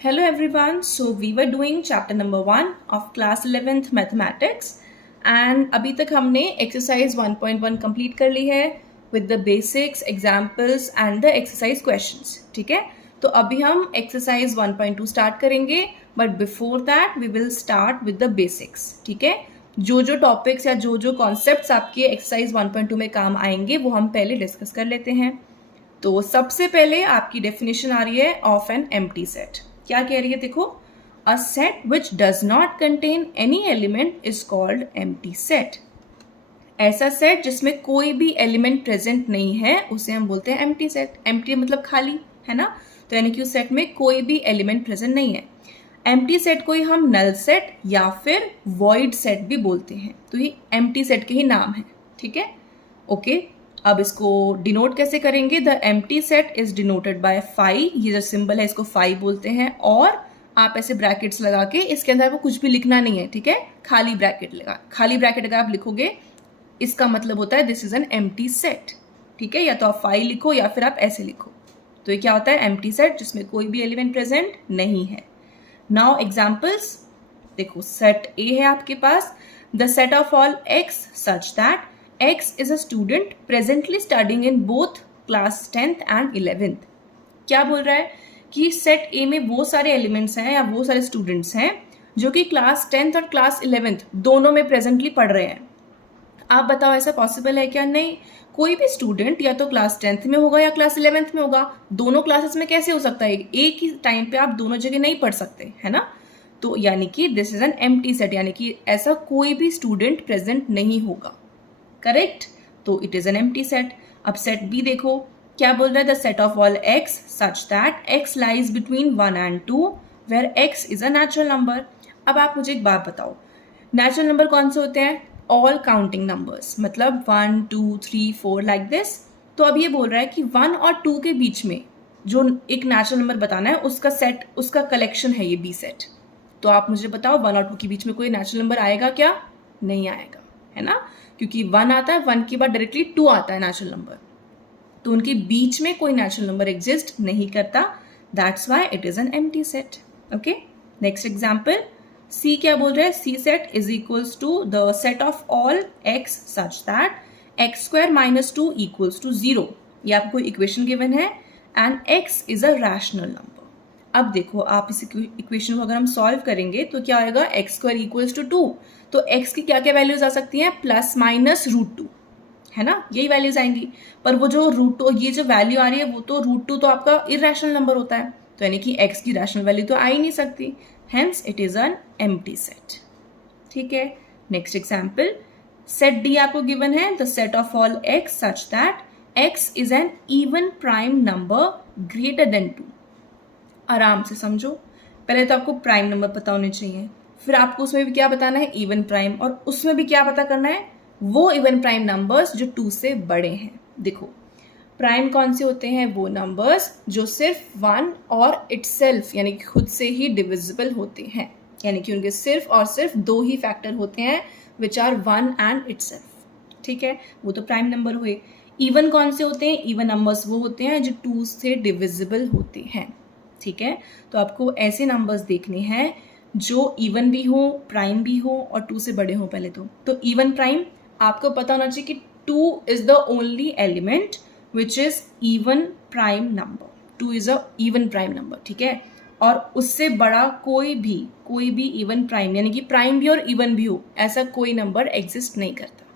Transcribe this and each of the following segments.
Hello everyone. So we were doing chapter number 1 of class 11th mathematics and अभी तक हमने exercise 1.1 complete कर ली है with the basics, examples and the exercise questions. ठीक है, तो अभी हम exercise 1.2 start करेंगे but before that we will start with the basics. ठीक है, जो जो टॉपिक्स या जो जो कॉन्सेप्ट्स आपके एक्सरसाइज 1.2 में काम आएंगे वो हम पहले डिस्कस कर लेते हैं। तो सबसे पहले आपकी डेफिनेशन आ रही है ऑफ एन एम्प्टी सेट। क्या कह रही है, देखो, अ set which does not contain any element is called empty set. ऐसा सेट जिसमें कोई भी एलिमेंट प्रेजेंट नहीं है उसे हम बोलते हैं एम्प्टी सेट। एम्प्टी मतलब खाली, है ना, तो यानी कि उस सेट में कोई भी एलिमेंट प्रेजेंट नहीं है। एम्प्टी सेट को ही हम नल सेट या फिर वॉइड सेट भी बोलते हैं, तो ये एम्प्टी सेट के ही नाम है। ठीक है, ओके। अब इसको डिनोट कैसे करेंगे? The empty set is denoted by phi, ये जो सिंबल है इसको फाई बोलते हैं, और आप ऐसे ब्रैकेट्स लगा के, इसके अंदर आपको कुछ भी लिखना नहीं है, ठीक है, खाली ब्रैकेट अगर आप लिखोगे इसका मतलब होता है this is an empty set. ठीक है, या तो आप फाई लिखो या फिर आप ऐसे लिखो, तो ये क्या होता है, एम्प्टी सेट जिसमें कोई भी एलिमेंट प्रेजेंट नहीं है। नाउ एग्जाम्पल्स देखो, सेट ए है आपके पास, the set of all x such that X is a student presently studying in both class 10th and 11th। क्या बोल रहा है कि सेट ए में वो सारे एलिमेंट्स हैं या वो सारे स्टूडेंट्स हैं जो कि क्लास 10th और क्लास 11th दोनों में प्रेजेंटली पढ़ रहे हैं। आप बताओ ऐसा पॉसिबल है क्या? नहीं, कोई भी स्टूडेंट या तो क्लास 10th में होगा या क्लास 11th में होगा। दोनों क्लासेस में कैसे हो सकता है? एक ही टाइम पे आप दोनों जगह नहीं पढ़ सकते, है ना। तो यानी कि this is an empty set, यानी कि ऐसा कोई भी स्टूडेंट प्रेजेंट नहीं होगा। करेक्ट, तो it is an empty set. अब सेट बी देखो, क्या बोल रहा है, the set of all x such that x lies between 1 and 2 where x is a natural number. अब आप मुझे एक बात बताओ, नेचुरल नंबर कौन से होते हैं? ऑल काउंटिंग नंबर्स, मतलब 1 2 3 4 लाइक दिस। तो अब ये बोल रहा है कि 1 और 2 के बीच में जो एक नेचुरल नंबर बताना है उसका सेट, उसका कलेक्शन है ये बी सेट। तो आप मुझे बताओ 1 और 2 के बीच में कोई नेचुरल नंबर आएगा क्या? नहीं आएगा, है ना, क्योंकि 1 आता है, 1 के बाद डायरेक्टली 2 आता है नेचुरल नंबर, तो उनके बीच में कोई नेचुरल नंबर एग्जिस्ट नहीं करता। That's why it is an empty set. Okay, next example, C क्या बोल रहा है, C set is equals to the set of all x such that x square minus 2 equals to 0। ये आपको equation given है and x is a rational number. अब देखो, आप इस इक्वेशन को अगर हम सॉल्व करेंगे तो क्या आएगा, एक्स स्क्वायर इक्वल्स टू 2, तो x की क्या क्या वैल्यूज आ सकती हैं, प्लस माइनस √2, है ना, यही वैल्यूज आएंगी। पर वो जो √2, ये जो वैल्यू आ रही है वो तो √2 तो आपका इरेशनल नंबर होता है, तो यानी कि x की रैशनल वैल्यू तो आ ही नहीं सकती, hence it is an empty set. ठीक है, नेक्स्ट एग्जाम्पल, सेट डी आपको गिवन है, the set of all x such that x is an even prime number greater than 2। आराम से समझो, पहले तो आपको प्राइम नंबर पता होने चाहिए, फिर आपको उसमें भी क्या बताना है, इवन प्राइम, और उसमें भी क्या पता करना है, वो इवन प्राइम नंबर्स जो 2 से बड़े हैं। देखो, प्राइम कौन से होते हैं, वो नंबर्स जो सिर्फ 1 और इटसेल्फ यानी कि खुद से ही डिविजिबल होते हैं, यानी कि उनके सिर्फ और सिर्फ 2 ही फैक्टर होते हैं विच आर 1 एंड इटसेल्फ। ठीक है, वो तो प्राइम नंबर हुए। इवन कौन से होते हैं, इवन नंबर्स वो होते हैं जो 2 से डिविजिबल होते हैं। ठीक है, तो आपको ऐसे नंबर्स देखने हैं जो इवन भी हो, प्राइम भी हो और 2 से बड़े हो। पहले तो इवन प्राइम आपको पता होना चाहिए कि 2 is the only element which is even prime number, 2 is a even prime number. ठीक है, और उससे बड़ा कोई भी इवन प्राइम यानी कि प्राइम भी और इवन भी हो, ऐसा कोई नंबर एग्जिस्ट नहीं करता।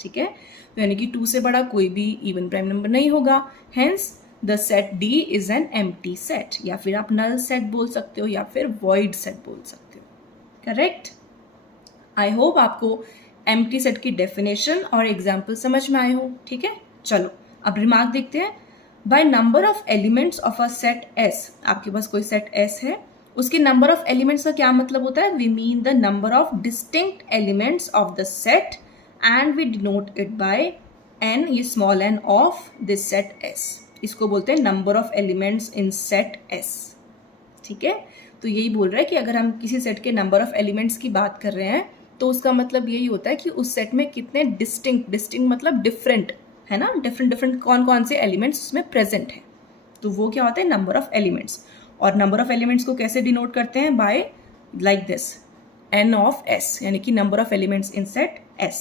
ठीक है, तो यानी कि 2 से बड़ा कोई भी इवन प्राइम नंबर नहीं होगा, hence the set D is an empty set, या फिर आप नल सेट बोल सकते हो या फिर वॉइड सेट बोल सकते हो। करेक्ट, आई होप आपको एम्प्टी सेट की डेफिनेशन और एग्जाम्पल समझ में आए हो। ठीक है, चलो अब रिमार्क देखते हैं। By number of elements of a set S, आपके पास कोई सेट एस है, उसके नंबर ऑफ एलिमेंट्स का क्या मतलब होता है, we mean the number of distinct elements of the set and we denote it by n, ये small n of this set S. इसको बोलते हैं number of elements in set S. ठीक है, तो यही बोल रहा है कि अगर हम किसी सेट के नंबर ऑफ एलिमेंट्स की बात कर रहे हैं तो उसका मतलब यही होता है कि उस सेट में कितने डिस्टिंक्ट मतलब डिफरेंट, है ना, डिफरेंट कौन कौन से एलिमेंट्स उसमें प्रेजेंट है, तो वो क्या होता है, नंबर ऑफ एलिमेंट्स। और नंबर ऑफ एलिमेंट्स को कैसे डिनोट करते हैं? By like this, n of s, यानी कि number of elements in set s।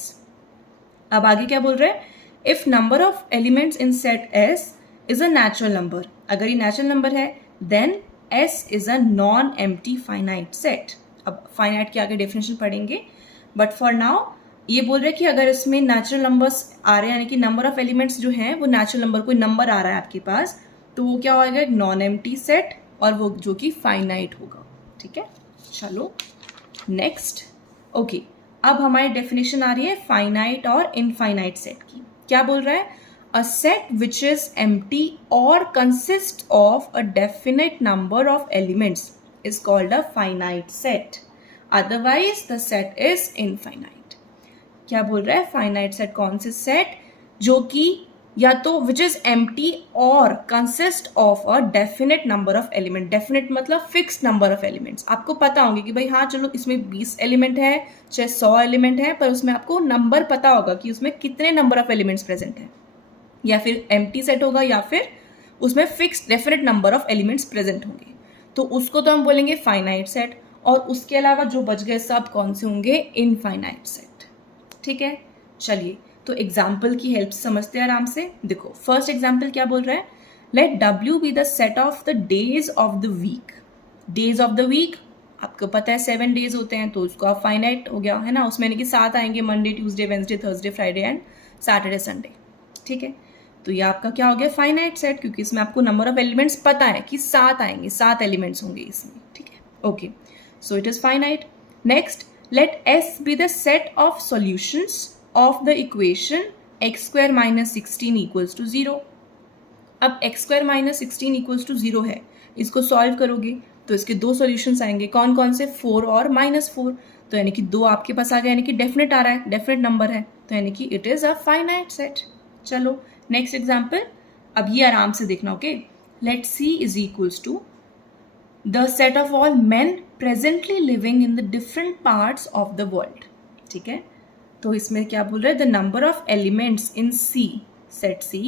अब आगे क्या बोल रहे हैं? If number of elements in set s is a natural number, अगर ये नेचुरल नंबर है then s is a non empty finite set. अब फाइनाइट के आगे डेफिनेशन पढ़ेंगे, बट फॉर नाउ ये बोल रहे हैं कि अगर इसमें नेचुरल नंबर्स आ रहे हैं, यानी कि नंबर ऑफ एलिमेंट्स जो हैं वो नेचुरल नंबर, कोई नंबर आ रहा है आपके पास, तो वो क्या होगा? एक नॉन एम्प्टी सेट, और वो जो कि फाइनाइट होगा। ठीक है, चलो नेक्स्ट। ओके, अब हमारी डेफिनेशन आ रही है फाइनाइट और इनफाइनाइट सेट की। क्या बोल रहा है? A set which is empty और consist of a definite number of elements is called a finite set, otherwise the set is infinite. क्या बोल रहा है? फाइनाइट सेट कौन से सेट? जो कि या तो विच इज एम्प्टी और consist of a definite number of element. Definite मतलब फिक्स नंबर ऑफ एलिमेंट्स। आपको पता होंगे कि भाई हाँ चलो इसमें 20 एलिमेंट है, चाहे 100 एलिमेंट है, पर उसमें आपको नंबर पता होगा कि उसमें कितने नंबर ऑफ एलिमेंट्स प्रेजेंट है। या फिर एम्प्टी सेट होगा, या फिर उसमें fix definite number of elements present होंगे, तो उसको तो हम बोलेंगे फाइनाइट सेट। और उसके अलावा जो बच गए सब कौन से होंगे? Infinite set. ठीक है, चलिए तो एग्जाम्पल की हेल्प से समझते हैं आराम से। देखो फर्स्ट एग्जाम्पल क्या बोल रहा है? Let W be the set of the days of the week. Days of the week आपको पता है 7 डेज होते हैं, तो उसको आप फाइनाइट हो गया है ना, उसमें यानी कि 7 आएंगे, Monday, Tuesday, Wednesday, Thursday, Friday and Saturday, Sunday. ठीक है, तो ये आपका क्या हो गया? फाइनाइट सेट, क्योंकि इसमें आपको नंबर ऑफ एलिमेंट्स पता है कि 7 आएंगे, 7 एलिमेंट्स होंगे इसमें। ठीक है, okay, so it is finite. Next, let S be the set of solutions of the equation x square minus 16 equals to 0। अब x square minus 16 equals to 0 है, इसको सॉल्व करोगे तो इसके दो सॉल्यूशंस आएंगे। कौन कौन से? 4 और -4। तो यानी कि 2 आपके पास आ गया, यानी कि डेफिनेट आ रहा है, डेफिनेट नंबर है, तो यानी कि it is a finite set. चलो नेक्स्ट एग्जाम्पल, अब ये आराम से देखना। Okay, let C is equals to the set of all men presently living in the different parts of the world. ठीक है, तो इसमें क्या बोल रहा है? The number of elements in C, set C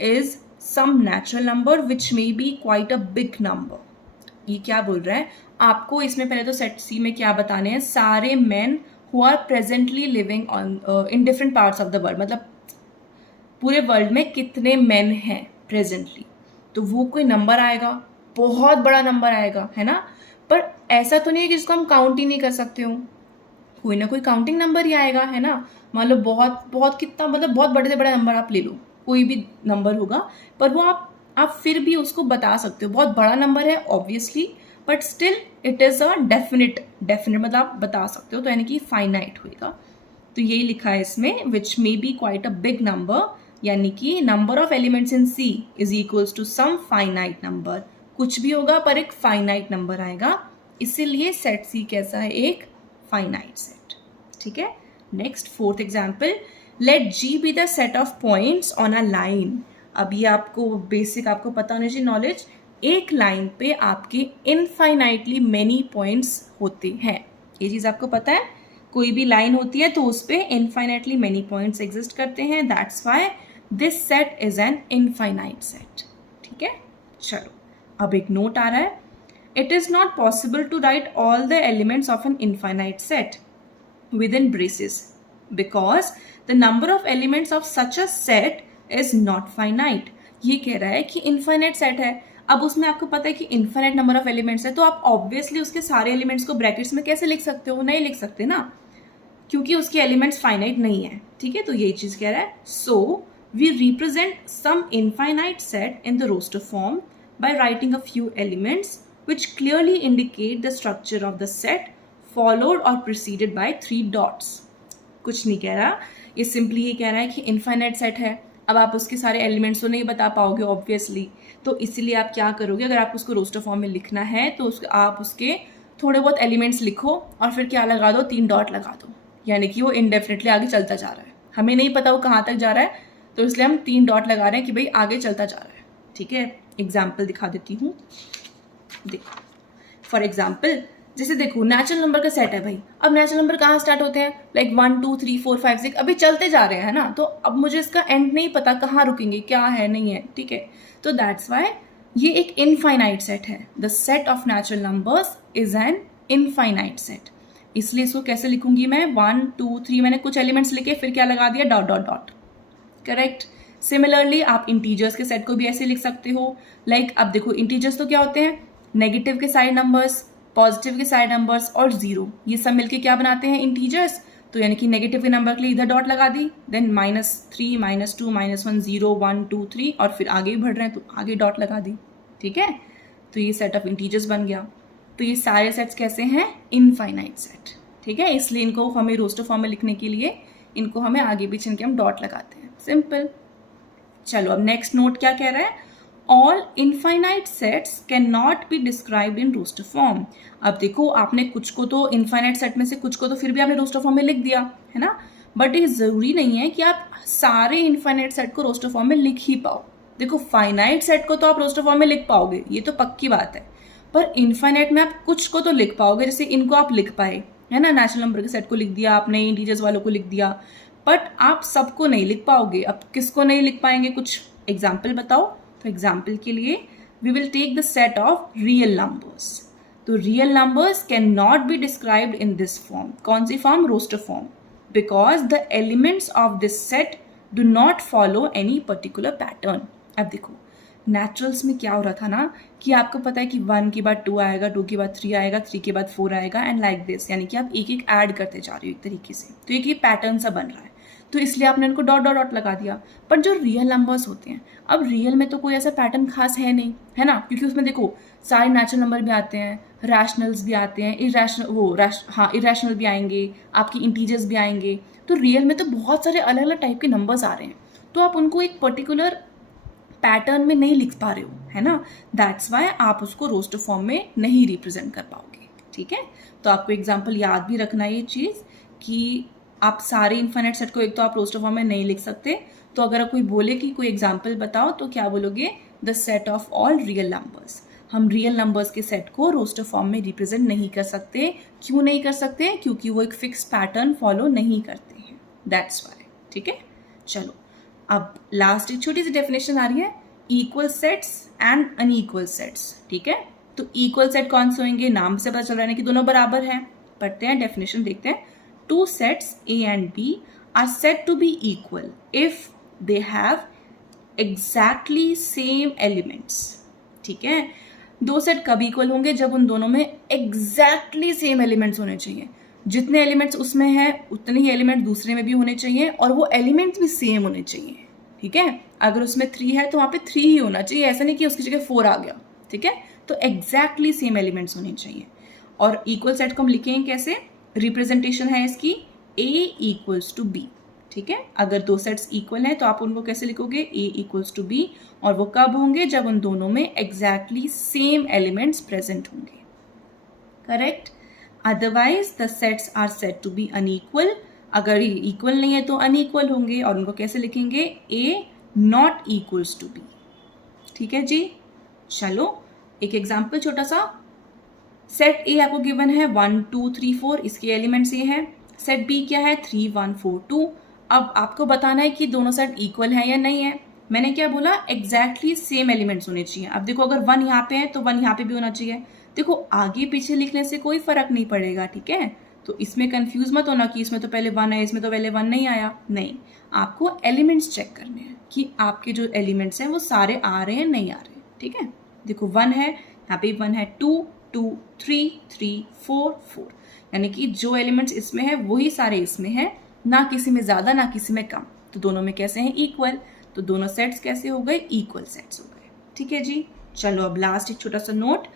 is some natural number which may be quite a big number. ये क्या बोल रहा है? आपको इसमें पहले तो सेट C में क्या बताने हैं? सारे men who are presently living on in different parts of the world, मतलब पूरे वर्ल्ड में कितने मेन हैं प्रेजेंटली, तो वो कोई नंबर आएगा, बहुत बड़ा नंबर आएगा, है ना। पर ऐसा तो नहीं है कि जिसको हम काउंट ही नहीं कर सकते हो, कोई ना कोई काउंटिंग नंबर ही आएगा, है ना। मान लो बहुत बहुत कितना, मतलब बहुत बड़े से बड़ा नंबर आप ले लो, कोई भी नंबर होगा, पर वो आप फिर भी उसको बता सकते हो। बहुत बड़ा नंबर है obviously, but still it is a definite मतलब आप बता सकते हो, तो यानी कि फाइनाइट होएगा। तो यही लिखा है इसमें, which may be quite a big number, यानी कि number of elements in C is equals to some finite number. कुछ भी होगा पर एक फाइनाइट नंबर आएगा, इसीलिए सेट C कैसा है? एक फाइनाइट सेट। ठीक है, next fourth example, let G be the set of points on a line. अब ये आपको बेसिक आपको पता होना चाहिए नॉलेज, एक लाइन पे आपके इनफाइनाइटली मेनी पॉइंट्स होते हैं, ये चीज आपको पता है। कोई भी लाइन होती है तो उस पे इनफाइनाइटली मेनी पॉइंट्स एग्जिस्ट करते हैं, that's why this set is an infinite set. ठीक है, चलो अब एक नोट आ रहा है, it is not possible to write all the elements of an infinite set within braces because the number of elements of such a set is not finite। ये कह रहा है कि इनफाइनाइट सेट है, अब उसमें आपको पता है कि इनफाइनाइट नंबर ऑफ एलिमेंट्स है, तो आप ऑब्वियसली उसके सारे एलिमेंट्स को ब्रैकेट्स में कैसे लिख सकते हो? नहीं लिख सकते ना, क्योंकि उसके एलिमेंट्स फाइनाइट नहीं है। ठीक है, तो यही चीज कह रहा है। So we represent some infinite set in the roster form by writing a few elements which clearly indicate the structure of the set followed or preceded by 3 dots। कुछ नहीं कह रहा, ये सिंपली ये कह रहा है कि इनफाइनाइट सेट है। अब आप उसके सारे एलिमेंट्स तो नहीं बता पाओगे ऑब्वियसली, तो इसीलिए आप क्या करोगे, अगर आप उसको रोस्टर फॉर्म में लिखना है तो आप उसके थोड़े बहुत एलिमेंट्स लिखो और फिर क्या लगा दो? 3 डॉट लगा दो, यानी कि वो इनडेफिनेटली आगे चलता जा रहा है। हमें नहीं पता वो कहाँ तक जा रहा है, तो इसलिए हम 3 डॉट लगा रहे हैं कि भाई आगे चलता जा रहा है। ठीक है, एग्जाम्पल दिखा देती हूँ। देखो फॉर एग्जाम्पल, जैसे देखो नेचुरल नंबर का सेट है भाई, अब नेचुरल नंबर कहाँ स्टार्ट होते हैं? लाइक 1 2 3 4 5 6 अभी चलते जा रहे हैं ना, तो अब मुझे इसका एंड नहीं पता कहाँ रुकेंगे, क्या है नहीं है। ठीक है, तो दैट्स वाई ये एक इनफाइनाइट सेट है. The set of natural numbers is an infinite set. इसलिए इसको कैसे लिखूंगी मैं, 1 2 3 मैंने कुछ एलिमेंट्स लिखे, फिर क्या लगा दिया, dot dot dot. Correct. Similarly आप इंटीजर्स के सेट को भी ऐसे लिख सकते हो. लाइक अब देखो, इंटीजर्स तो क्या होते हैं, नेगेटिव के साइड नंबर्स, पॉजिटिव के साइड नंबर्स और जीरो, ये सब मिलके क्या बनाते हैं, इंटीजर्स. तो यानी कि नेगेटिव के नंबर के लिए इधर डॉट लगा दी, देन -3 -2 -1 0 1 2 3 और फिर आगे भी बढ़ रहे हैं तो आगे डॉट लगा दी. ठीक है, तो ये सेट ऑफ इंटीजर्स बन गया. तो ये सारे सेट्स कैसे हैं, इनफाइनाइट सेट. ठीक है, इसलिए इनको हमें रोस्टर फॉर्म में लिखने के लिए इनको हमें आगे पीछे इनके हम डॉट लगाते हैं. सिंपल. चलो अब नेक्स्ट नोट क्या कह रहा है, all infinite sets can not be described in roster form. अब देखो, आपने कुछ को तो इनफाइनाइट सेट में से कुछ को तो फिर भी आपने रोस्टर फॉर्म में लिख दिया है ना, बट ये जरूरी नहीं है कि आप सारे इनफाइनाइट सेट को रोस्टर फॉर्म में लिख ही पाओ. देखो, फाइनाइट सेट को तो आप रोस्टर फॉर्म में लिख पाओगे, ये तो पक्की बात है, पर इनफाइनाइट में आप कुछ को तो लिख पाओगे. जैसे इनको आप लिख पाए है ना, नेचुरल नंबर के सेट को लिख दिया आपने, इंटीजर्स वालों को लिख दिया, बट आप सबको नहीं लिख पाओगे. अब किसको नहीं लिख पाएंगे, कुछ एग्जाम्पल बताओ. तो एग्जाम्पल के लिए we will take the set of real numbers. तो real numbers can not be described in this form. कौन सी form, roster form, because the elements of this set do not follow any particular pattern. अब देखो, naturals में क्या हो रहा था ना, कि आपको पता है कि 1 के बाद 2 आएगा, 2 के बाद 3 आएगा, 3 के बाद 4 आएगा एंड लाइक दिस, यानी कि आप एक एक ऐड करते जा रहे हो एक तरीके से. तो एक ये पैटर्न सा बन रहा है, तो इसलिए आपने इनको डॉट डॉट डॉट लगा दिया. पर जो रियल नंबर्स होते हैं, अब रियल में तो कोई ऐसा पैटर्न खास है नहीं, है ना, क्योंकि उसमें देखो सारे नेचुरल नंबर भी आते हैं, रैशनल्स भी आते हैं, इरेशनल भी आएंगे, आपकी इंटीजर्स भी आएंगे. तो रियल में तो बहुत सारे अलग अलग टाइप के नंबर्स आ रहे हैं, तो आप उनको एक पर्टिकुलर पैटर्न में नहीं लिख पा रहे हो, है ना. दैट्स वाई आप उसको रोस्टर फॉर्म में नहीं रिप्रेजेंट कर पाओगे. ठीक है, तो आपको एग्जाम्पल याद भी रखना है ये चीज़, कि आप सारे इनफाइनाइट सेट को एक तो आप रोस्टर फॉर्म में नहीं लिख सकते. तो अगर कोई बोले कि कोई एग्जाम्पल बताओ, तो क्या बोलोगे, the set of all real numbers. हम रियल नंबर्स के सेट को रोस्टर फॉर्म में रिप्रेजेंट नहीं कर सकते. क्यों नहीं कर सकते, क्योंकि वो एक फिक्स पैटर्न फॉलो नहीं करते हैं. That's Y. ठीक है, चलो अब लास्ट एक छोटी सी डेफिनेशन आ रही है, equal sets and unequal sets. ठीक है, तो इक्वल सेट कौन से होंगे, नाम से पता चल रहा है कि दोनों बराबर हैं. पढ़ते हैं डेफिनेशन, देखते हैं. Two sets A and B are said to be equal if they have exactly same elements. ठीक है, दो सेट कब इक्वल होंगे, जब उन दोनों में exactly same elements होने चाहिए. जितने एलिमेंट्स उसमें हैं उतने ही एलिमेंट दूसरे में भी होने चाहिए, और वो एलिमेंट्स भी सेम होने चाहिए. ठीक है, अगर उसमें 3 है तो वहाँ पे 3 ही होना चाहिए, ऐसा नहीं कि उसकी जगह 4 आ गया. ठीक है, तो exactly सेम एलिमेंट्स होने चाहिए. और इक्वल सेट को हम लिखेंगे कैसे, रिप्रेजेंटेशन है इसकी A इक्वल्स टू B. ठीक है, अगर दो सेट्स इक्वल हैं तो आप उनको कैसे लिखोगे, A इक्वल्स टू B, और वो कब होंगे, जब उन दोनों में एग्जैक्टली सेम एलिमेंट्स प्रेजेंट होंगे. Correct. Otherwise the sets are said to be unequal. अगर ये इक्वल नहीं है तो अनइक्वल होंगे, और उनको कैसे लिखेंगे, A not equals to B. ठीक है जी, चलो एक एग्जाम्पल छोटा सा. सेट ए आपको गिवन है 1 2 3 4, इसके एलिमेंट्स ये हैं. सेट बी क्या है, 3 1 4 2. अब आपको बताना है कि दोनों सेट इक्वल है या नहीं है. मैंने क्या बोला, एग्जैक्टली सेम एलिमेंट्स होने चाहिए. अब देखो, अगर 1 यहाँ पे है तो 1 यहाँ पे भी होना चाहिए. देखो, आगे पीछे लिखने से कोई फर्क नहीं पड़ेगा. ठीक है, तो इसमें कंफ्यूज मत होना कि इसमें तो पहले 1 है, इसमें तो पहले 1 नहीं आया. नहीं, आपको एलिमेंट्स चेक करने हैं कि आपके जो एलिमेंट्स हैं वो सारे आ रहे हैं नहीं आ रहे. ठीक है, देखो 1 है, यहाँ पे 1 है, 2 2 3 3 4 4, यानी कि जो एलिमेंट्स इसमें है वही सारे इसमें हैं, ना किसी में ज़्यादा ना किसी में कम. तो दोनों में कैसे हैं, इक्वल. तो दोनों सेट्स कैसे हो गए, इक्वल सेट्स हो गए. ठीक है जी, चलो अब लास्ट एक छोटा सा note.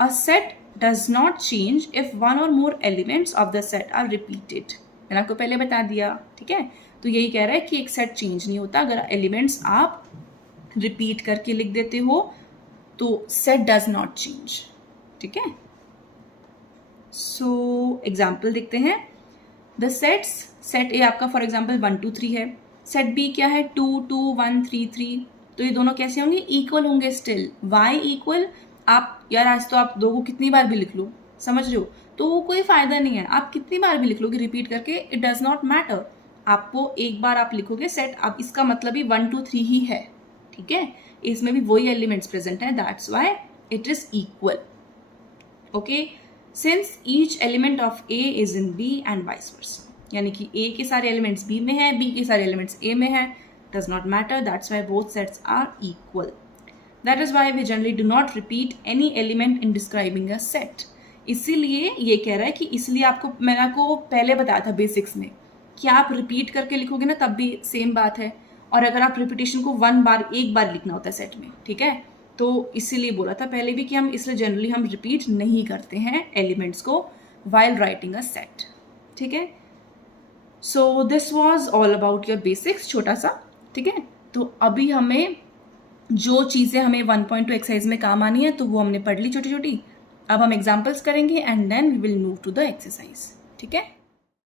A set does not change if one or more elements of the set are repeated. मैंने आपको पहले बता दिया. ठीक है, तो यही कह रहा है कि एक सेट चेंज नहीं होता अगर एलिमेंट्स आप रिपीट करके लिख देते हो, तो सेट डज नॉट चेंज. ठीक है, सो एग्जाम्पल देखते हैं. द सेट्स, सेट ए आपका फॉर एग्जाम्पल 1 2 3 है. सेट बी क्या है, 2 2 1 3 3. तो ये दोनों कैसे होंगे, इक्वल होंगे स्टिल. वाई इक्वल, आप यार आज तो आप दो को कितनी बार भी लिख लो, समझ रहे हो, तो वो कोई फायदा नहीं है. आप कितनी बार भी लिख लोगे रिपीट करके, इट डज नॉट मैटर. आपको एक बार आप लिखोगे सेट, अब इसका मतलब ही 1 2 3 ही है. ठीक है, इसमें भी वही एलिमेंट्स प्रेजेंट हैं, that's why it is equal. Okay, since each element of A is in B and vice versa, यानी कि ए के सारे एलिमेंट्स बी में है, बी के सारे एलिमेंट्स ए में है, does not matter, that's why both sets are equal. That is why we generally do not repeat any element in describing a set. इसीलिए ये कह रहा है कि इसलिए मैंने आपको पहले बताया था बेसिक्स में कि आप रिपीट करके लिखोगे ना तब भी सेम बात है, और अगर आप रिपीटेशन को एक बार लिखना होता है सेट में, ठीक है, तो इसीलिए बोला था पहले भी कि हम इसलिए जनरली हम रिपीट नहीं करते हैं एलिमेंट्स को वाइल राइटिंग अ सेट. ठीक है, so this was all about your basics, छोटा सा. ठीक है, तो अभी हमें जो चीज़ें हमें 1.2 एक्सरसाइज में काम आनी है तो वो हमने पढ़ ली छोटी छोटी. अब हम एग्जाम्पल्स करेंगे and then we will move to the exercise. ठीक है.